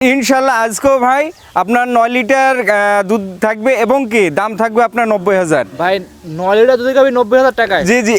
ইনশাল্লাহ আজকেও ভাই আপনার নয় লিটার দুধ থাকবে এবং কি? দাম থাকবে আপনার নব্বই হাজার। ভাই নয় লিটার দুধের গাভি নব্বই হাজার টাকায়। জি জি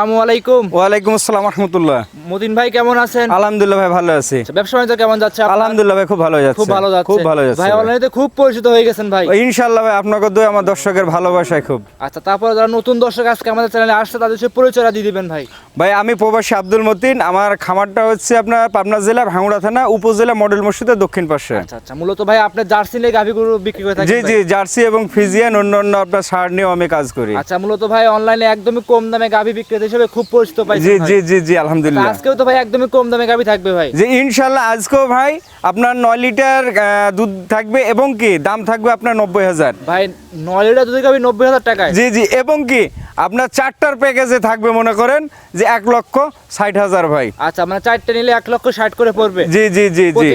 আসসালামু আলাইকুম। ওয়ালাইকুম আসসালাম রহমতুল্লাহ। মতিন ভাই কেমন আছেন? আলহামদুলিল্লাহ ভাই ভালো আছি। ব্যবসা বাণিজ্য কেমন যাচ্ছে? আলহামদুলিল্লাহ ভাই খুব ভালো যাচ্ছে। খুব ভালো যাচ্ছে। খুব ভালো যাচ্ছে ভাই অনলাইনে খুব পরিচিত হয়ে গেছেন ভাই। ইনশাল্লাহ ভাই আপনাকে দই আমার দর্শকের ভালোবাসায় খুব। আচ্ছা তারপরে যারা নতুন দর্শক আজকে আমাদের চ্যানেলে আসছে তাদের সে পরিচয় দিয়ে দিবেন ভাই। ভাই আমি প্রবাসী আব্দুল মতিন। আমার খামারটা হচ্ছে আপনার পাবনা জেলা ভাঙড়া থানা উপজেলা মডেল মসজিদের দক্ষিণ পাশে। আচ্ছা আচ্ছা মূলত ভাই আপনার জার্সি নিয়ে গাভি গরু বিক্রি করে থাকেন জি জি জার্সি এবং ফিজিয়ান অন্যান্য আপনার সার নিয়েও আমি কাজ করি। আচ্ছা মূলত ভাই অনলাইনে একদমই কম দামে গাভি বিক্রেতা হিসেবে খুব পরিচিত পাইছেন জি জি জি জি আলহামদুলিল্লাহ। আজকেও তো ভাই একদমই কম দামে গাভি থাকবে ভাই। যে ইনশাল্লাহ আজকেও ভাই আপনার নয় লিটার দুধ থাকবে এবং কি দাম থাকবে আপনার নব্বই হাজার। ভাই নয় লিটার দুধের নব্বই হাজার টাকায়। জি জি এবং কি আপনার চারটার প্যাকেজে থাকবে মনে করেন যে এক লক্ষ ষাট হাজার ভাই। আচ্ছা মানে চারটে নিলে এক লক্ষ ষাট করে পড়বে জি জি জি জি।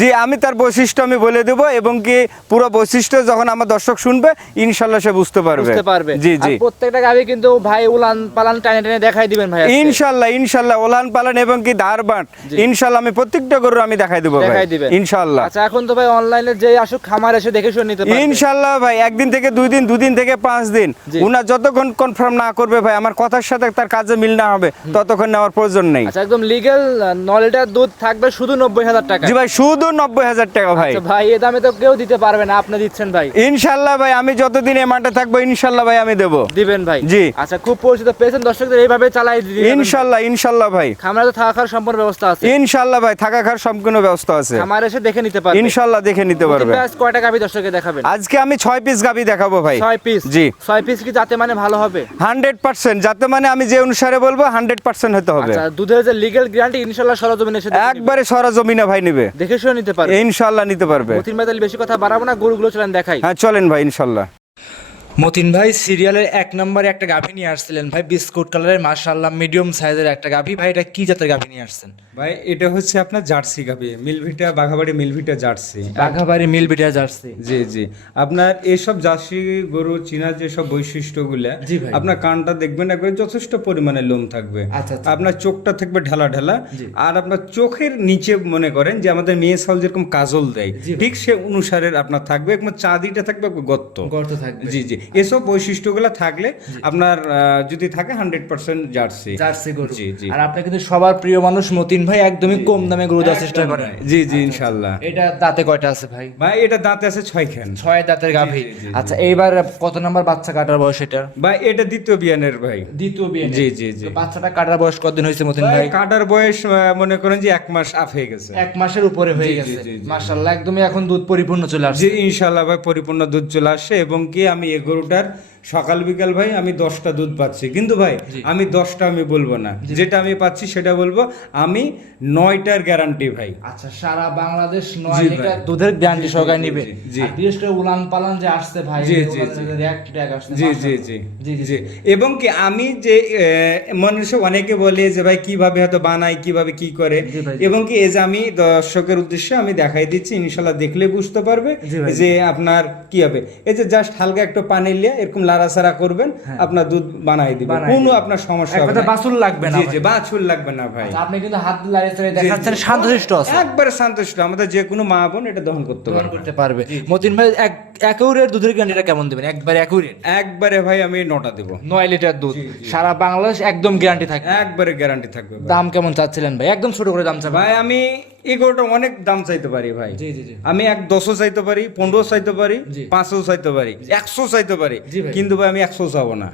জি আমি তার বৈশিষ্ট্য আমি বলে দেব এবং কি পুরো বৈশিষ্ট্য যখন আমার দর্শক শুনবে ইনশাল্লাহ সে বুঝতে পারবে। বুঝতে পারবে। জি জি। প্রত্যেকটা গাভি কিন্তু ভাই উলান পালান টানে টানে দেখাই দিবেন ভাই আজকে। ইনশাল্লাহ ইনশাল্লাহ ওলান পালান এবং কি ধার বাট জি। ইনশাল্লাহ আমি প্রত্যেকটা গরু আমি দেখাই দেবো ভাই। দেখাই দিবেন। ইনশাল্লাহ। আচ্ছা এখন তো ভাই অনলাইনে যে আসুক খামার এসে দেখে শুনে নিতে পারবে। ইনশাল্লাহ ভাই একদিন থেকে দুই দিন দুদিন থেকে পাঁচ দিন। উনার যতক্ষণ কনফার্ম না করবে ভাই আমার কথার সাথে তার কাজে মিল না হবে ততক্ষণ নেওয়ার প্রয়োজন নেই। আচ্ছা একদম লিগেল ন লিটার দুধ থাকবে শুধু নব্বই হাজার টাকা। জি ভাই শুধু নব্বই হাজার টাকা ভাই। আচ্ছা ভাই এ দামে তো কেউ দিতে পারবে না আপনি দিচ্ছেন ভাই। ইনশাল্লাহ ভাই আমি যতদিন এই মাঠে থাকব ইনশাল্লাহ ভাই আমি দেবো। দিবেন ভাই। জি। আচ্ছা খুব পরিচিত পেয়েছেন দর্শকদের এইভাবে চালাই দিবেন ভাই। ইনশাল্লাহ ইনশাল্লাহ ভাই। খামারে তো থাকার সম্পূর্ণ ব্যবস্থা আছে। ইনশাল্লাহ ভাই থাকা খাওয়ার সম্পূর্ণ ব্যবস্থা আছে। খামার এসে দেখে নিতে পারবে। ইনশাল্লাহ দেখে নিতে পারবে। piece কয়টা গাভি দর্শকে দেখাবেন? আজকে আমি ছয় পিস গাবি দেখাবো ভাই। ছয় পিস জি। ছয় পিস কি যাতে মানে ভালো হবে? Hundred percent. যাতে মানে আমি যে অনুসারে বলব হান্ড্রেড পার্সেন্ট হতে হবে। আচ্ছা দুধের যে লিগেল গ্যারান্টি ইনশাআল্লাহ সরজমিনে এসে দেখে নিবে। একবারে সরজমিনে ভাই নিবে। দেখে শুনে নিতে পারবে। ইনশাল্লাহ নিতে পারবে। মতিন বেশি কথা বাড়াবো না গরুগুলো চলেন দেখাই। হ্যাঁ চলেন ভাই ইনশাল্লাহ। মতিন ভাই সিরিয়ালের এক নম্বরে একটা গাভী নিয়ে আসছিলেন। ভাই বিস্কুট কালারের মাশাআল্লাহ মিডিয়াম সাইজের একটা গাভী। ভাই এটা কি জাতের গাভী নিয়ে আসছেন? ভাই এটা হচ্ছে আপনার জার্সি গাবি মিলভিটা বাঘাবাড়ি মিলভিটা জার্সি। বাঘাবাড়ি মিল বিটিয়া জার্সি। জি জি। আপনার এইসব জার্সি গরু চীনা যেসব বৈশিষ্ট্যগুলা। আপনার কানটা দেখবেন একবার যথেষ্ট পরিমাণে লোম থাকবে। আচ্ছা, আচ্ছা। আপনার চোখটা থাকবে ঢালা ঢালা। আর আপনার চোখের নিচে মনে করেন যে আমাদের মেয়ে সাল যেরকম কাজল দেয় ঠিক সে অনুসারে আপনার থাকবে একদম চাঁদিটা থাকবে গর্ত। গর্ত থাকবে। জি জি। এসব বৈশিষ্ট্যগুলো থাকলে আপনার যদি থাকে হান্ড্রেড পার্সেন্ট জার্সি। জার্সি গরু। জি জি। আর আপনি কিন্তু সবার প্রিয় মানুষ মতিন ভাই একদমই কম দামে গরু দেওয়ার চেষ্টা করেন। জি জি ইনশাল্লাহ। এটা দাঁতে কয়টা আছে ভাই? ভাই এটা দাঁতে আছে ছয় খান। ছয় দাঁতের গাভী। আচ্ছা এইবার কত নাম্বার বাচ্চা কাটার বয়স এটা? ভাই এটা দ্বিতীয় বিয়ানের ভাই। দ্বিতীয় বিয়ে জি জি জি। বাচ্চাটা কাটার বয়স কতদিন হয়েছে মতিন ভাই কাটার বয়স মনে করেন যে এক মাস আপ হয়ে গেছে। এক মাসের উপরে হয়ে গেছে। মাশাআল্লাহ একদমই এখন দুধ পরিপূর্ণ চলে আসছে। জি ইনশাল্লাহ ভাই পরিপূর্ণ দুধ চলে আসছে এবং কি আমি এই গরুটার সকাল বিকাল ভাই আমি দশটা দুধ পাচ্ছি। কিন্তু ভাই আমি দশটা আমি বলব না। যেটা আমি পাচ্ছি সেটা বলব আমি নয়টার গ্যারান্টি ভাই। আচ্ছা সারা বাংলাদেশ নয় লিটার দুধের গ্যারান্টি সহকারে নিবে। বিশেষ করে উলান পালান যে আসছে ভাই জি, জি, জি। জি জি জি। জি, এবং কি আমি যে আহ, মানুষ অনেকে বলে যে ভাই কীভাবে হয়তো বানায় কীভাবে কি করে? এবং কি এই যে আমি দর্শকের উদ্দেশ্যে আমি দেখাই দিচ্ছি ইনশাল্লাহ দেখলে বুঝতে পারবে যে আপনার কি হবে। এই যে জাস্ট হালকা একটু পানি নিয়ে এরকম লাড়াচাড়া করবেন আপনার দুধ বানাই দিবে কোনো আপনার সমস্যা হবে না। বাছুর লাগবে না জি জি বাছুর লাগবে না ভাই। আচ্ছা, আপনি কিন্তু হাত লাড়িয়ে চাড়িয়ে দেখাচ্ছেন। জি। শান্তশিষ্ট আছে। একবারে শান্তশিষ্ট। আমাদের যে কোনো মা বোন এটা দহন করতে পারবে। করতে পারবে। মতিন ভাই এক একুরের দুধের গ্যারান্টিটা কেমন দিবেন? একবার একুরের একবারে ভাই আমি নটা দেবো। নয় লিটার দুধ। সারা বাংলাদেশ একদম গ্যারান্টি থাকে একবারে গ্যারান্টি থাকবে দাম কেমন চাচ্ছিলেন ভাই? একদম ছোট করে দাম চাবেন। ভাই আমি এই গরুটা অনেক দাম চাইতে পারি ভাই। আমি এক দশও চাইতে পারি পনেরো চাইতে পারি পাঁচও চাইতে পারি একশো চাইতে পারি। কিন্তু ভাই আমি একশো চাবো না।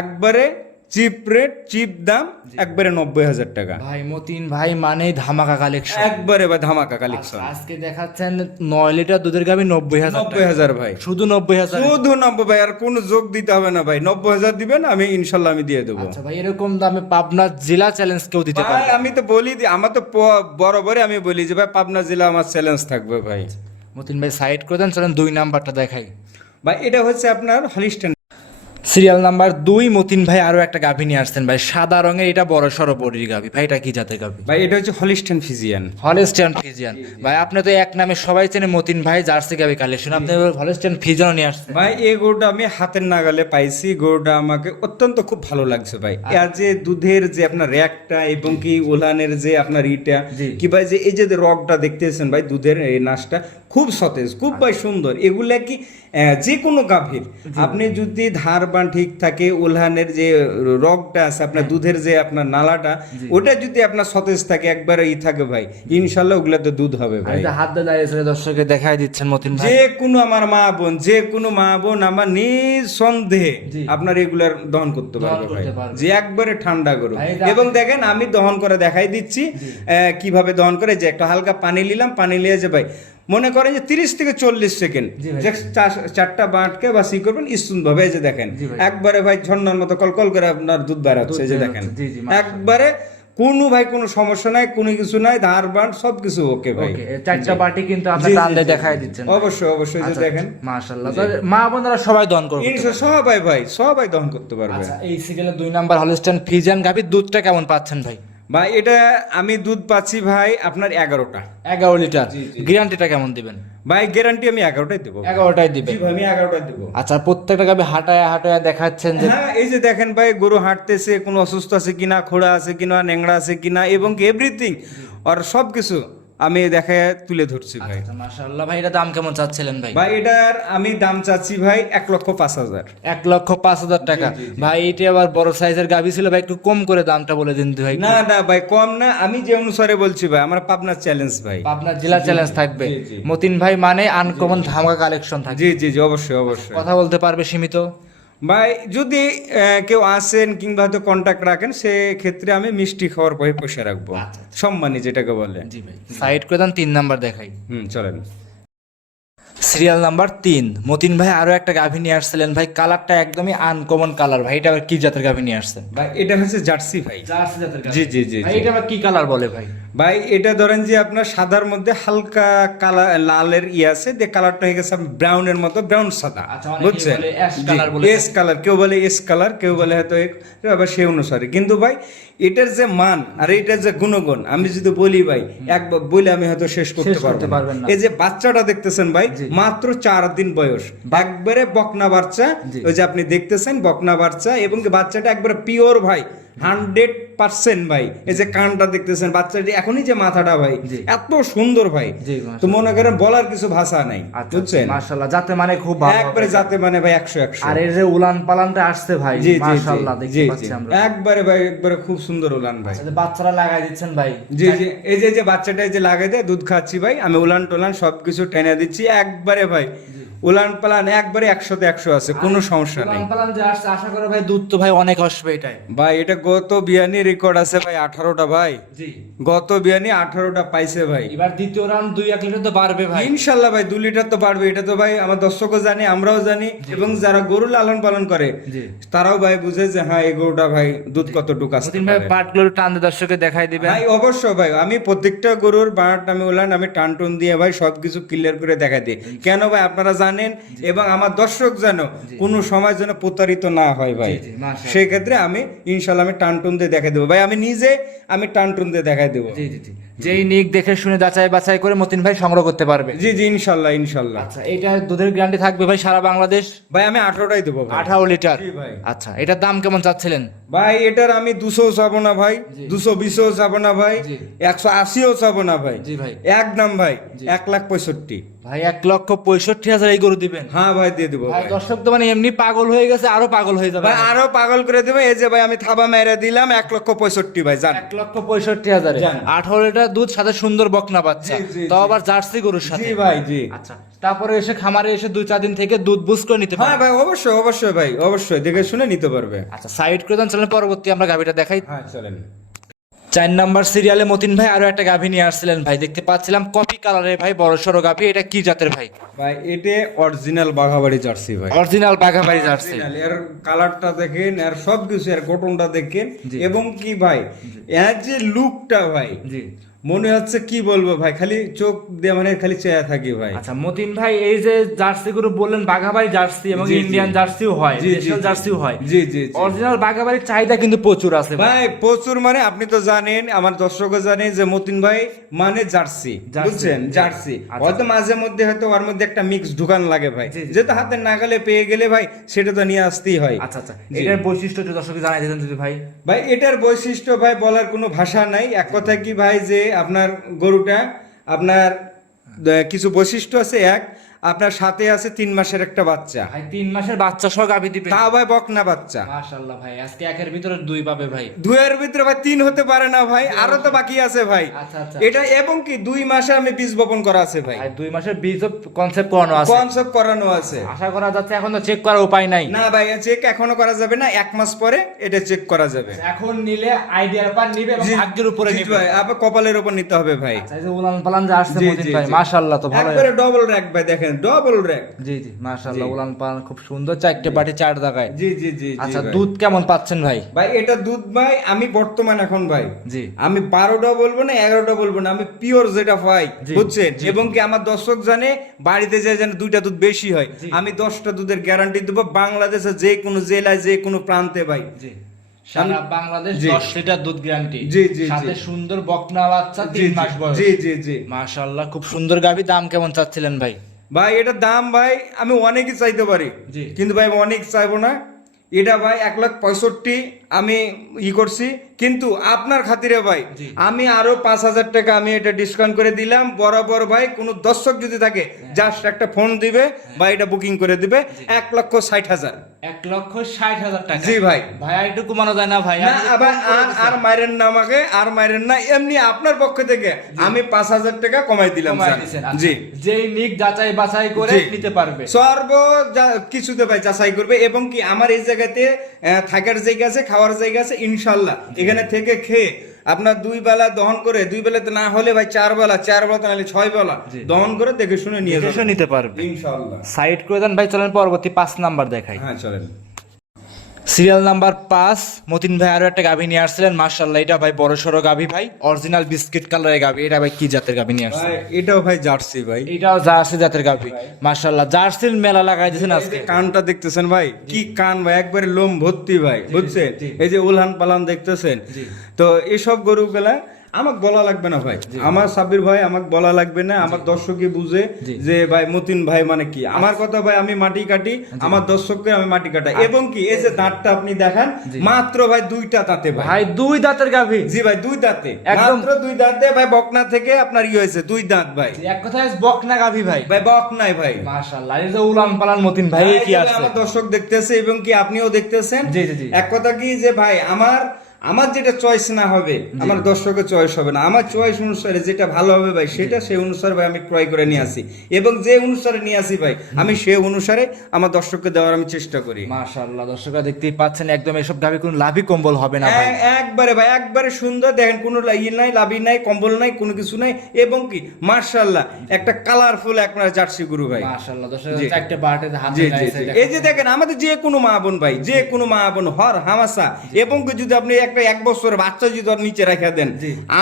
একবারে চিপ রেট চিপ দাম একবারে নব্বই হাজার টাকা। ভাই মতিন ভাই মানেই ধামাকা কালেকশন একবারে বা ধামাকা কালেকশন আজকে দেখাচ্ছেন নয় লিটার দুধের গাভি নব্বই হাজার নব্বই হাজার ভাই। শুধু নব্বই হাজার। শুধু নব্বই ভাই আর কোনো যোগ দিতে হবে না ভাই। নব্বই হাজার দিবেন আমি ইনশাল্লাহ আমি দিয়ে দেবো। আচ্ছা ভাই এরকম দামে পাবনা জেলা চ্যালেঞ্জ কেউ দিতে পারে? আমি তো বলি আমার তো বরাবরই আমি বলি যে ভাই পাবনা জেলা আমার চ্যালেঞ্জ থাকবে ভাই। মতিন ভাই সাইড করে দেন চলেন দুই নাম্বারটা দেখাই। ভাই এটা হচ্ছে আপনার হলিস্টেন সিরিয়াল নাম্বার দুই মতিন ভাই আরও একটা গাভি নিয়ে আসছেন ভাই। সাদা রঙের এটা বড় সড়ো বডির গাভি। ভাই এটা কি জাতের গাভি? ভাই এটা হচ্ছে হলিস্টেন ফিজিয়ান হলেস্টিয়ান ফিজিয়ান ভাই আপনি তো এক নামে সবাই চেনে মতিন ভাই জার্সি গাভি কালেকশন আপনি হলেস্টিয়ান ফিজিয়ান নিয়ে আসছেন। ভাই এই গরুটা আমি হাতের নাগালে পাইছি। গরুটা আমাকে অত্যন্ত খুব ভালো লাগছে ভাই। আর যে দুধের যে আপনার র্যাকটা এবং কি ওলানের যে আপনার ইটা কি ভাই যে এই যে রগটা দেখতেছেন ভাই দুধের এই নাচটা খুব সতেজ খুব ভাই সুন্দর। এগুলা কি যে কোনো গাভীর। আপনি যদি ধার বান ঠিক থাকে ওলহানের যে রগটা আছে আপনার দুধের যে আপনার নালাটা ওটা যদি আপনার সতেজ থাকে একবার ই থাকে ভাই ইনশাল্লাহ ওগুলাতে দুধ হবে ভাই। হাত দিয়ে দাঁড়িয়েছে দর্শকে দেখাই দিচ্ছেন মতিন ভাই। যে কোনো আমার মা বোন যে কোনো মা বোন আমার নিঃসন্দেহে আপনার এগুলার দহন করতে পারবে ভাই। যে একবারে ঠান্ডা করো ভাই, এটা- এবং দেখেন আমি দহন করে দেখাই দিচ্ছি আহ, কীভাবে দহন করে যে একটা হালকা পানি নিলাম পানি নিয়ে যে ভাই মনে করেন যে তিরিশ থেকে চল্লিশ সেকেন্ড যে চারটা বাঁটকে বা সি করবেন ভাবে এই যে দেখেন। একবারে ভাই ঝর্ণার মতো কলকল করে আপনার দুধ বেড়াচ্ছে এই যে দেখেন। হচ্ছে। একবারে কোনো ভাই কোনো সমস্যা নাই কোনো কিছু নাই ধার বান সব কিছু ওকে ভাই চারটা বাটি কিন্তু আপনি টান দিয়ে দেখাই দিচ্ছেন অবশ্যই অবশ্যই যে দেখেন। মাশাআল্লাহ। মা বোনেরা সবাই দন করবে ইনশা সবাই ভাই সবাই দহন করতে পারবে। আচ্ছা এই সিরিয়ালের দুই নাম্বার হলস্টাইন ফিজিয়ান গাভি দুধটা কেমন পাচ্ছেন ভাই? ভাই এটা আমি দুধ পাচ্ছি ভাই আপনার এগারোটা। এগারো লিটার। গ্যারান্টিটা কেমন দিবেন? ভাই গ্যারান্টি আমি এগারোটাই দেবো। এগারোটাই দিবেন। আমি এগারোটাই দেবো। আচ্ছা প্রত্যেকটা আমি হাঁটায় হাঁটায় দেখাচ্ছেন যে হ্যাঁ এই যে দেখেন ভাই গরু হাঁটতেছে কোনো অসুস্থ আছে কিনা খোড়া আছে কিনা ন্যাংড়া আছে কিনা এবং এভরিথিং আর সব কিছু আমি দেখে তুলে ধরছি ভাই। আচ্ছা, মাশাআল্লাহ। ভাই এটা দাম কেমন চাচ্ছিলেন ভাই? ভাই এটার আমি দাম চাচ্ছি ভাই এক লক্ষ পাঁচ হাজার। এক লক্ষ পাঁচ হাজার টাকা। ভাই এটা আবার বড় সাইজের গাভি ছিল। ভাই একটু কম করে দামটা বলে দিন ভাই না না ভাই কম না। আমি যে অনুসারে বলছি ভাই আমার পাবনার চ্যালেঞ্জ ভাই। আপনার জেলা চ্যালেঞ্জ থাকবে। মতিন ভাই মানে আনকমন ধামাকা কালেকশন থাকবে জি জি জি অবশ্যই অবশ্যই। কথা বলতে পারবে সীমিত? ভাই যদি কেউ আসেন কিংবা হয়তো কন্ট্যাক্ট রাখেন সে ক্ষেত্রে আমি মিষ্টি খাওয়ার পরে পয়সা রাখব। সম্মানী যেটাকে বলে। জি ভাই সাইড করে দেন তিন নাম্বার দেখাই। হুম চলেন। সিরিয়াল নাম্বার তিন। মতিন ভাই আরও একটা গাভী নিয়ে আসছিলেন। ভাই কালারটা একদমই আনকমন কালার ভাই এটা আবার কি জাতের গাভী নিয়ে আসছেন? ভাই এটা হচ্ছে জার্সি ভাই। জার্সি জাতের জি জি জি। এটা আবার কি কালার বলে ভাই? ভাই এটা ধরেন যে আপনার সাদার মধ্যে হালকা কালার লালের ইয়ে আছে যে কালারটা হয়ে গেছে ব্রাউনের মতো ব্রাউন সাদা। বলে এস কালার কেউ বলে এস কালার কেউ বলে হয়তো এক- আবার সেই অনুসারে। কিন্তু ভাই এটার যে মান আর এটার যে গুণগুণ আমি যদি বলি ভাই একবার বলে আমি হয়তো শেষ করতে পারব। এই যে বাচ্চাটা দেখতেছেন ভাই মাত্র চার দিন বয়স। একবারে বকনা বাচ্চা ওই যে আপনি দেখতেছেন বকনা বাচ্চা এবং বাচ্চাটা একবারে পিওর ভাই। হান্ড্রেড পার্সেন্ট ভাই। এই যে কানটা দেখতেছেন বাচ্চাটি এখনই যে মাথাটা ভাই এত সুন্দর ভাই। তো মনে করেন বলার কিছু ভাষা নাই বুঝছেন? মাশাআল্লাহ যাতে মানে খুব ভালো একবারে যাতে মানে ভাই একশো একশো। আর এর যে উলান পালানটা আসছে ভাই মাশাআল্লাহ দেখতে পাচ্ছি আমরা। একবারে ভাই একবারে খুব সুন্দর উলান ভাই। আচ্ছা, বাচ্চারা লাগাই দিচ্ছেন ভাই। জি জি এই যে যে বাচ্চাটা যে লাগাই দেয় দুধ খাচ্ছি ভাই আমি উলান টোলান সবকিছু টেনে দিচ্ছি একবারে ভাই। উলান পালান একবারে একশোতে একশো আছে কোনো সমস্যা নেই। পালান যে আসছে আশা করে ভাই দুধ তো ভাই অনেক আসবে এটাই। ভাই এটা গত বিয়ানি রেকর্ড আছে ভাই আঠারোটা ভাই। জি। গত বিয়ানি আঠারোটা পাইছে ভাই। এবার দ্বিতীয় রাউন্ড দুই এক লিটার তো পারবে ভাই। ইনশাল্লাহ ভাই দু লিটার তো পারবে এটা তো ভাই আমার দর্শকও জানে আমরাও জানি এবং যারা গরু লালন পালন করে তারাও ভাই বুঝে যে হ্যাঁ এই গরুটা ভাই দুধ কতটুকু আসতে মতিন ভাই পারে। পাটগুলো টান দর্শকে দেখাই দিবেন। ভাই অবশ্যই ভাই আমি প্রত্যেকটা গরুর বাঁট আমি উলান আমি টান টুন দিয়ে ভাই সবকিছু ক্লিয়ার করে দেখাই দিই। কেন ভাই আপনারা জানেন এবং আমার দর্শক যেন কোনো সময় যেন প্রতারিত না হয় ভাই। জি, মাশাআল্লাহ। সেই ক্ষেত্রে আমি ইনশাল্লাহ আমি টান টুন দিয়ে দেখা দেবো। ভাই আমি নিজে আমি টান টুন দিয়ে দেখাই দেবো। জি জি জি। যেই নিক দেখে শুনে যাচাই বাছাই করে মতিন ভাই সংগ্রহ করতে পারবে। জি জি ইনশাল্লাহ ইনশাল্লাহ। আচ্ছা এটা দুধের গ্যারান্টি থাকবে ভাই সারা বাংলাদেশ? ভাই আমি আঠারোটাই দেবো আঠারো লিটার ভাই। আচ্ছা এটার দাম কেমন চাচ্ছিলেন? ভাই এটার আমি দুশো চাবো না ভাই দুশো বিশও চাবো না ভাই। একশো আশিও চাবো না ভাই। জি ভাই। একদম ভাই এক লাখ পঁয়ষট্টি। ভাই এক লক্ষ পঁয়ষট্টি হাজার এই গরু দিবেন? হ্যাঁ ভাই দিয়ে দিব ভাই দর্শক তো মানে এমনি পাগল হয়ে গেছে আরও পাগল হয়ে যাবে। ভাই আরও পাগল করে দেবে এই যে ভাই আমি থাবা মেরে দিলাম এক লক্ষ পঁয়ষট্টি ভাই জান এক লক্ষ পঁয়ষট্টি হাজারে। আঠারো লিটার দুধ সাথে সুন্দর বকনা বাচ্চা। জি। আবার জার্সি গরুর সাথে। জি ভাই জি। আচ্ছা তারপরে এসে খামারে এসে দুই চার দিন থেকে দুধ বুঝ করে নিতে হ্যাঁ পারবে। ভাই অবশ্যই অবশ্যই ভাই অবশ্যই দেখে শুনে নিতে পারবে। আচ্ছা সাইড করে দেন চলেন পরবর্তী আমরা গাভিটা দেখাই। হ্যাঁ চলেন। চার নাম্বার সিরিয়ালে মতিন ভাই আরও একটা গাভি নিয়ে আসছিলেন ভাই দেখতে পাচ্ছিলাম কপি কালারের ভাই বড় সড়ো গাভি এটা কি জাতের ভাই? ভাই এটা অরিজিনাল বাঘাবাড়ি জার্সি ভাই। অরিজিনাল বাঘাবাড়ি জার্সি। এর কালারটা দেখেন এর সব কিছু এর গঠনটা দেখেন। এবং কি ভাই এর যে লুকটা ভাই জি। মনে হচ্ছে কি বলব ভাই? খালি চোখ দিয়ে মানে খালি চেয়ে থাকি ভাই। আচ্ছা মতিন ভাই এই যে জার্সি গুলো বললেন বাঘাবাড়ি জার্সি এবং। ইন্ডিয়ান জার্সিও হয় দেশীয় জার্সিও হয়। জি জি। অরিজিনাল বাঘাবাড়ির চাহিদা কিন্তু প্রচুর আছে ভাই। প্রচুর মানে আপনি তো জানেন আমার দর্শকও জানে যে মতিন ভাই মানে জার্সি বুঝছেন? জার্সি। আচ্ছা। হয়তো মাঝে মধ্যে হয়তো ওর মধ্যে একটা মিক্স ঢুকান লাগে ভাই। যেটা হাতে নাগালে পেয়ে গেলে ভাই সেটা তো নিয়ে আসতেই হয়। আচ্ছা আচ্ছা। এটার বৈশিষ্ট্য একটু দর্শক জানাই দিতেন যদি ভাই। ভাই এটার বৈশিষ্ট্য ভাই বলার কোনো ভাষা নাই। এক কথা কি ভাই যে আপনার গরুটা আপনার কিছু বৈশিষ্ট্য আছে এক আপনার সাথে আছে তিন মাসের একটা বাচ্চা। ভাই তিন মাসের বাচ্চা সহ গাভি দিবে তা ভাই বকনা বাচ্চা। মাশাআল্লাহ ভাই আজকে একের ভিতরে দুই পাবে ভাই। দুয়ের ভিতরে ভাই তিন হতে পারে না ভাই আরও তো বাকি আছে ভাই। আচ্ছা, আচ্ছা। এটা এবং কি দুই মাসে আমি বীজ বপন করা আছে ভাই। দুই মাসের বীজ কনসেপ্ট করানো আছে। কনসেপ্ট করানো আছে। আশা করা যাচ্ছে এখন তো চেক করার উপায় নাই। না ভাই চেক এখনও করা যাবে না এক মাস পরে এটা চেক করা যাবে। এখন নিলে আইডিয়ার পার নিবে এবং ভাগ্যের উপরে নিবে। ভাই আবার কপালের উপর নিতে হবে ভাই। আচ্ছা, এই যে উলান পালান যে আসছে জি, ভাই। মাশাআল্লাহ তো ভালো। একবারে ডবল র‍্যাক ভাই দেখেন ডবল র‍্যাক জি জি মাশাআল্লাহ উলান পালান খুব সুন্দর চারটে বাটি চার দাগায় জি জি জি আচ্ছা দুধ কেমন পাচ্ছেন ভাই? ভাই এটা দুধ ভাই আমি বর্তমান এখন ভাই। জি। আমি বারোটা বলব না এগারোটা বলব না আমি পিওর যেটা পাই বুঝছেন? এবং কি আমার দর্শক জানে বাড়িতে যে যেন দুইটা দুধ বেশি হয়। আমি দশটা দুধের গ্যারান্টি দেবো বাংলাদেশে যে কোনো জেলায় যে কোনো প্রান্তে ভাই। জি। সারা বাংলাদেশ। 10 লিটার দুধ গ্যারান্টি জি, জি, সাথে সুন্দর বকনা বাচ্চা জি জি, মাস বয়স। জি জি জি। মাশাআল্লাহ খুব সুন্দর গাবি দাম কেমন চাচ্ছিলেন ভাই? ভাই এটা দাম ভাই আমি অনেকই চাইতে পারি। কিন্তু ভাই আমি অনেক চাইব না। এটা ভাই এক লাখ পঁয়ষট্টি আমি ই করছি। কিন্তু আপনার খাতিরে ভাই আমি আরও পাঁচ হাজার টাকা আমি এটা ডিসকাউন্ট করে দিলাম। বরাবর ভাই কোনো দর্শক যদি থাকে জাস্ট একটা ফোন দিবে বা এটা বুকিং করে দিবে এক লক্ষ ষাট হাজার। এক লক্ষ ষাট হাজার টাকা। জি ভাই। ভাই আর একটু কমানো যায় না ভাই। আবার আর। আর মাইরেন না আমাকে আর মাইরেন না এমনি আপনার পক্ষ থেকে আমি পাঁচ হাজার টাকা কমাই দিলাম। দিছেন, আচ্ছা। জি যেই নিক যাচাই বাছাই করে জি। নিতে পারবে। সর্ব কিছুতে ভাই যাচাই করবে এবং কি আমার এই জায়গাতে থাকার জায়গা আছে খাওয়ার জায়গা আছে ইনশাল্লাহ। এখানে থেকে খেয়ে আপনার দুই বেলা দহন করে দুই বেলাতে না হলে ভাই চার বেলা চার বেলা নাহলে ছয় বেলা দহন করে দেখে শুনে নিয়ে নিতে পারবে ইনশাল্লাহ সাইড করে দেন ভাই চলেন পরবর্তী পাঁচ নাম্বার দেখাই। হ্যাঁ চলেন। সিরিয়াল নাম্বার পাঁচ মতিন ভাই আরও একটা গাভী নিয়ে আসছিলেন। মার্শাল্লাহ এটা ভাই বড় সড়ো গাভি ভাই। অরিজিনাল বিস্কিট কালারের গাভী। এটা ভাই কি জাতের গাভী নিয়ে আসছে এটাও ভাই জার্সি ভাই। এটাও জার্সি জাতের গাভী। মার্শাল্লাহ জার্সির মেলা লাগাই দিয়েছেন আজকে। কানটা দেখতেছেন ভাই? কি কান ভাই একবারে লোম ভর্তি ভাই বুঝছেন? এই যে উলহান পালান দেখতেছেন। তো এসব গরুগুলা আমার বলা লাগবে না ভাই। আমার সাব্বির ভাই আমাকে বলা লাগবে না আমার দর্শকই বুঝে যে ভাই মতিন ভাই মানে কি। আমার কথা ভাই আমি মাটি কাটি আমার দর্শককে আমি মাটি কাটাই। এবং কি এই যে দাঁতটা আপনি দেখান মাত্র ভাই দুইটা দাঁতে ভাই। দুই দাঁতের গাভি। জি ভাই দুই দাঁতে। মাত্র দুই দাঁতে ভাই বকনা থেকে আপনার ই হয়েছে দুই দাঁত ভাই। এক কথায় বকনা গাভি ভাই। ভাই বক নাই ভাই। মার্শাল্লাহ এই যে উলান পালান মতিন ভাই কি আসছে আমার দর্শক দেখতেছে এবং কি আপনিও দেখতেছেন? জি, জি। এক কথা কি যে ভাই আমার আমার যেটা চয়েস না হবে আমার দর্শকের চয়েস হবে না। আমার চয়েস অনুসারে যেটা ভালো হবে ভাই সেটা সেই অনুসারে ভাই আমি ক্রয় করে নিয়ে আসি। এবং যে অনুসারে নিয়ে আসি ভাই আমি সে অনুসারে আমার দর্শককে দেওয়ার আমি চেষ্টা করি। মার্শাল্লাহ দর্শকরা দেখতেই পাচ্ছেন একদম এসব গাভি কোনো লাভই কম্বল হবে না ভাই। এক- একবারে ভাই একবারে সুন্দর। দেখেন কোনো লা- ই নাই লাভি নাই কম্বল নাই কোনো কিছু নাই। এবং কি মার্শাল্লাহ একটা কালারফুল আপনার জার্সি গুরু ভাই। মার্শাল্লাহ দর্শক জি। চারটে হাতে। এই যে দেখেন আমাদের যে কোনো মা বোন ভাই যে কোনো মা বোন হর হামাসা এবং যদি আপনি একটা এক বছর বাচ্চা যদি ওর নিচে রেখে দেন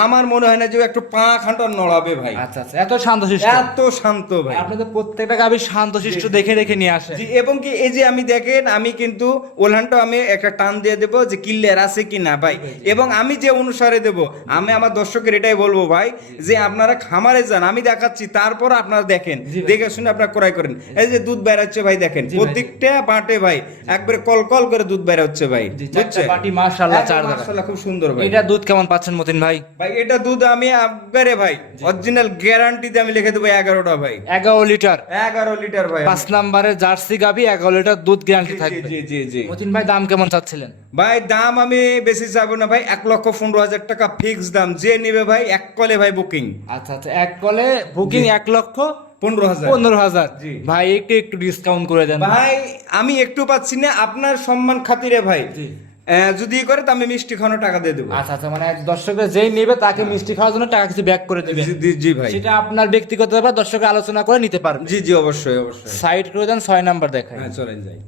আমার মনে হয় না যে একটু পা খানটা নড়াবে ভাই। আচ্ছা আচ্ছা। এত শান্তশিষ্ট। এত শান্ত ভাই। আপনাদের প্রত্যেকটা গাভি শান্তশিষ্ট দেখে দেখে নিয়ে আসে। জি এবং কি এই যে আমি দেখেন আমি কিন্তু ওলহানটা আমি একটা টান দিয়ে দেবো যে কিল্লের আছে কি না ভাই এবং আমি যে অনুসারে দেব আমি আমার দর্শকের এটাই বলব ভাই যে আপনারা খামারে যান আমি দেখাচ্ছি তারপর আপনারা দেখেন। দেখে শুনে আপনারা ক্রয় করেন। এই যে দুধ বেড়াচ্ছে ভাই দেখেন প্রত্যেকটা বাটে ভাই একবারে কল কল করে দুধ বের হচ্ছে ভাই বুঝছেন? বাটি মাশাআল্লাহ চার মাশাআল্লাহ খুব সুন্দর ভাই। এটা দুধ কেমন পাচ্ছেন মতিন ভাই? ভাই এটা দুধ আমি একবারে ভাই অরিজিনাল গ্যারান্টিতে আমি লিখে দেবো এগারোটা ভাই। এগারো লিটার? এগারো লিটার ভাই পাঁচ নাম্বারের জার্সি গাবি এগারো লিটার দুধ গ্যারান্টি থাকবে। জি জি জি। মতিন ভাই দাম কেমন চাচ্ছিলেন? ভাই দাম আমি বেশি চাবো না ভাই এক লক্ষ পনেরো হাজার টাকা ফিক্স দাম। যে নেবে ভাই এক কলে ভাই বুকিং আচ্ছা আচ্ছা এক কলে বুকিং এক লক্ষ পনেরো হাজার। পনেরো হাজার। জি। ভাই একটু একটু ডিসকাউন্ট করে দেন। ভাই আমি একটু পাচ্ছি না আপনার সম্মান খাতিরে ভাই। যদি করে তো আমি মিষ্টি খাওয়ানোর টাকা দিয়ে দেবো। আচ্ছা আচ্ছা মানে দর্শকরা যেই নেবে তাকে মিষ্টি খাওয়ার জন্য টাকা কিছু ব্যাক করে দেবে। জি, জি ভাই। সেটা আপনার ব্যক্তিগত ব্যাপার দর্শকরা আলোচনা করে নিতে পারবে। জি জি অবশ্যই অবশ্যই। সাইড করে দেন ছয় নাম্বার দেখায়। হ্যাঁ চলেন যাই।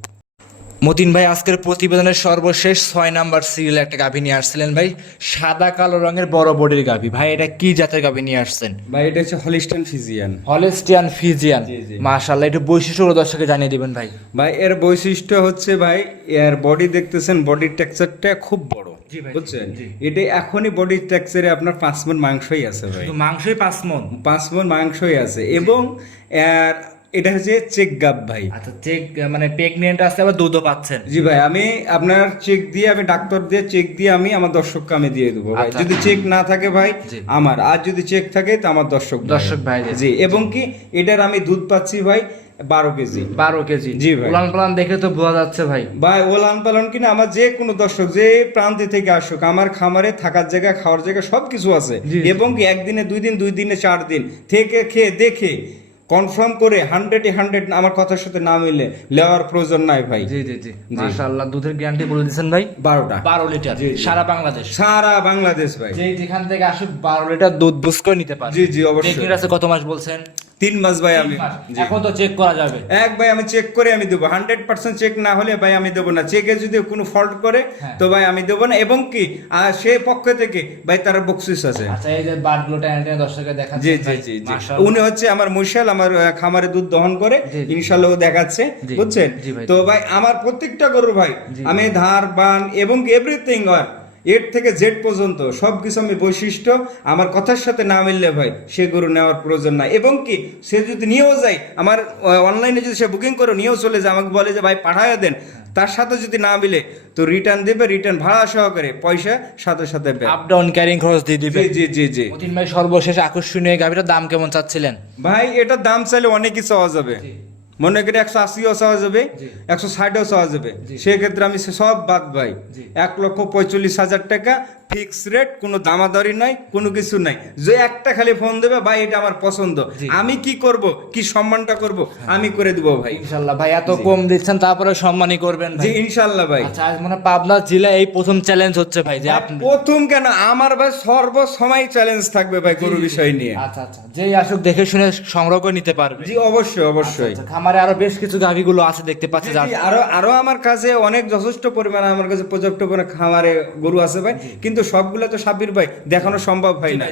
মতিন ভাই আজকের প্রতিবেদনের সর্বশেষ ছয় নাম্বার সিরিয়াল একটা গাভী নিয়ে আসছিলেন ভাই। সাদা কালো রঙের বড় বডির গাভী। ভাই এটা কি জাতের গাভী নিয়ে আসছেন? ভাই এটা হচ্ছে হলিস্টান ফিজিয়ান হলেস্টিয়ান ফিজিয়ান। মাশাআল্লাহ একটু বৈশিষ্ট্যগুলো দর্শককে জানিয়ে দিবেন ভাই। ভাই এর বৈশিষ্ট্য হচ্ছে ভাই এর বডি দেখতেছেন বডির টেক্সচারটা খুব বড় বুঝছেন? এটা এখনই বডির টেক্সচারে আপনার পাঁচ মন মাংসই আছে ভাই। মাংসই পাঁচ মন? পাঁচ মন মাংসই আছে। এবং এর এটা হচ্ছে চেক গাপ ভাই। আচ্ছা চেক মানে প্রেগনেন্ট আছে আবার দুধও পাচ্ছেন। জি ভাই আমি আপনার চেক দিয়ে আমি ডাক্তার দিয়ে চেক দিয়ে আমি আমার দর্শককে আমি দিয়ে দেবো ভাই। আচ্ছা। যদি চেক না থাকে ভাই আমার। আর যদি চেক থাকে তো আমার দর্শক দর্শক ভাই জি এবং কি এটার আমি দুধ পাচ্ছি ভাই বারো কেজি। বারো কেজি। জি ভাই। উলান পালান দেখে তো বোঝা যাচ্ছে ভাই। ভাই ও লালন পালন কিনা আমার যে কোনো দর্শক যে প্রান্তে থেকে আসুক আমার খামারে থাকার জায়গা খাওয়ার জায়গা সব কিছু আছে। এবং কি একদিনে দুই দিন দুই দিনে চার দিন থেকে খেয়ে দেখে কনফার্ম করে হান্ড্রেড হান্ড্রেড আমার কথার সাথে না মিলে লেওয়ার প্রয়োজন নাই ভাই। জি জি জি। মাশাআল্লাহ দুধের গ্যারান্টি বলে দিয়েছেন ভাই। বারোটা। বারো লিটার সারা বাংলাদেশ। সারা বাংলাদেশ ভাই। যেখান থেকে আসুক বারো লিটার দুধ বুঝ করে নিতে পারে জি, জি, অবশ্যই। আছে কত মাস বলছেন তিন মাস ভাই আমি। এখন তো চেক করা যাবে। এক ভাই আমি চেক করে আমি দেবো। হান্ড্রেড পার্সেন্ট চেক না হলে ভাই আমি দেবো না। চেকে যদি কোনো ফল্ট করে হ্যাঁ। তো ভাই আমি দেবো না। এবং কি সে পক্ষ থেকে ভাই তার বকশিস আছে। আচ্ছা এই যে বার্ড টেনে টেনে দর্শকের জি জি জি জি। উনি হচ্ছে আমার মশাল আমার খামারে দুধ দহন করে। ইনশাল্লাহ দেখাচ্ছে। বুঝছেন? তো ভাই আমার প্রত্যেকটা গরু ভাই আমি ধার বান এবং এভরিথিং আর এর থেকে জেড পর্যন্ত সব কিছু আমি বৈশিষ্ট্য আমার কথার সাথে না মিললে ভাই সে গরু নেওয়ার প্রয়োজন নাই। এবং কি সে যদি নিয়েও যায় আমার অনলাইনে যদি সে বুকিং করে নিয়েও চলে যায় আমাকে বলে যে ভাই পাঠায় দেন। তার সাথে যদি না মিলে তো রিটার্ন দেবে রিটার্ন ভাড়া সহকারে পয়সা সাথে সাথে। আপ ডাউন ক্যারিং খরচ দিয়ে দিবে। জি জি জি মতিন ভাই সর্বশেষ আকর্ষণীয় গাভীটার দাম কেমন চাচ্ছিলেন? ভাই এটার দাম চাইলে অনেক কিছু চাওয়া যাবে। মনে করি একশো আশিও চাওয়া যাবে একশো ষাটও চাওয়া যাবে সেক্ষেত্রে আমি সব বাদ ভাই এক লক্ষ পঁয়তাল্লিশ হাজার টাকা ফিক্স রেট কোনো দামাদারি নাই কোনো কিছু নাই। যে একটা খালি ফোন দেবে ভাই এটা আমার পছন্দ। আমি কি করব? কি সম্মানটা করব? আমি করে দিব ভাই। ইনশাল্লাহ ভাই এত কম দিচ্ছেন তারপরে সম্মানই করবেন জি ইনশাল্লাহ ভাই। আচ্ছা মানে পাবনা জেলা এই প্রথম চ্যালেঞ্জ হচ্ছে ভাই যে আপনি প্রথম কেন? আমার ভাই সর্বসময় চ্যালেঞ্জ থাকবে ভাই গরু বিষয় নিয়ে। আচ্ছা আচ্ছা। যেই আসুক দেখে শুনে সংগ্রহ করে নিতে পারবে। জি অবশ্যই অবশ্যই। আচ্ছা, খামারে আরও বেশ কিছু গাভীগুলো আছে দেখতে পাচ্ছি যার আরও আরও আমার কাছে অনেক যথেষ্ট পরিমাণে আমার কাছে পর্যাপ্ত পরিমাণে খামারে গরু আছে ভাই। কিন্তু সবগুলো তো সাবির ভাই দেখানো সম্ভব হয় না।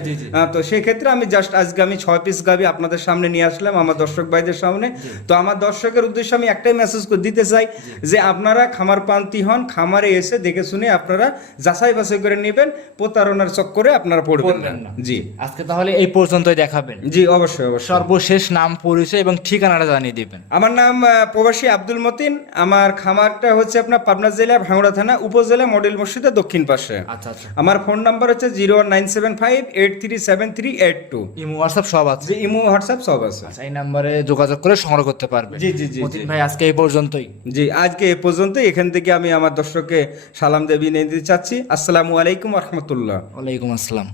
তো সেই ক্ষেত্রে আমি জাস্ট আজকে আমি ছয় পিস গাবি আপনাদের সামনে নিয়ে আসলাম আমার দর্শক ভাইদের সামনে। তো আমার দর্শকের উদ্দেশ্যে আমি একটাই মেসেজ দিতে চাই যে আপনারা খামার প্রান্তি হন খামারে এসে দেখে শুনে আপনারা যাচাই বাছাই করে নেবেন প্রতারণার চক্করে আপনারা পড়বেন না। জি। আজকে তাহলে এই পর্যন্তই দেখাবেন। জি অবশ্যই অবশ্যই। সর্বশেষ নাম পরিচয় এবং ঠিকানাটা জানিয়ে দিবেন। আমার নাম প্রবাসী আব্দুল মতিন। আমার খামারটা হচ্ছে আপনার পাবনা জেলা ভাঙড়া থানা উপজেলা মডেল মসজিদের দক্ষিণ পাশে। আচ্ছা আচ্ছা। আমার ফোন নাম্বার হচ্ছে zero nine seven five eight three seven three eight two. Imo WhatsApp সব আছে? ইমো হোয়াটসঅ্যাপ সব আছে। আচ্ছা এই নাম্বারে যোগাযোগ করে সংগ্রহ করতে পারবে। জি, জি, জি, মতিন ভাই আজকে এই পর্যন্তই। জি আজকে এ পর্যন্ত এখান থেকে আমি আমার দর্শককে সালাম দেবী নিয়ে দিতে চাচ্ছি। আসসালামু আলাইকুম রহমতুল্লাহ। ওয়ালাইকুম আসসালাম।